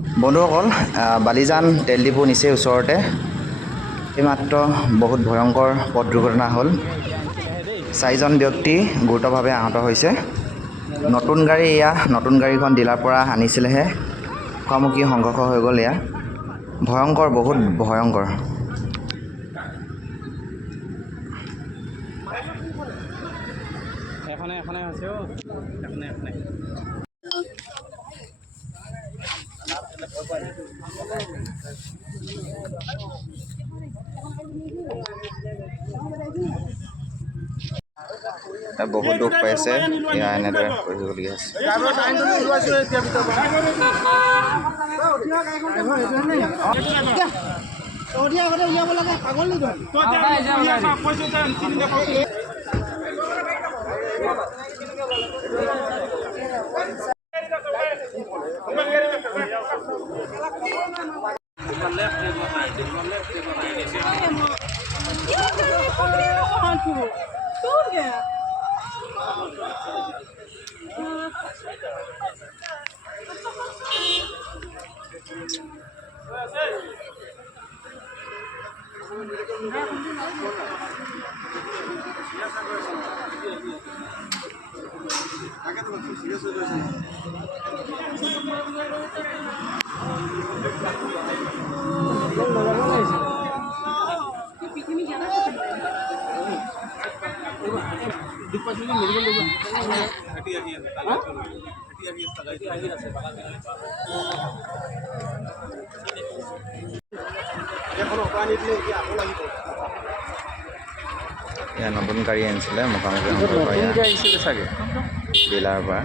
বন্ধুসকল, বালিজান তেল ডিপু নিচেই ওচৰতে এইমাত্ৰ বহুত ভয়ংকৰ পথ দুৰ্ঘটনা হ'ল। 4জন ব্যক্তি গুৰুতৰভাৱে আহত হৈছে। নতুন গাড়ী, এয়া নতুন গাড়ীখন ডিলাৰ পৰা আনিছিলেহে, মুখামুখি সংঘৰ্ষ হৈ গ'ল। এয়া ভয়ংকৰ, বহুত ভয়ংকৰ। বহুত দুখ পাইছে, এয়া এনেদৰে কৰিবলগীয়া হৈছে। এয়া নতুন গাড়ী আনিছিলে, মুখামুখি ডিলাৰৰ পৰা।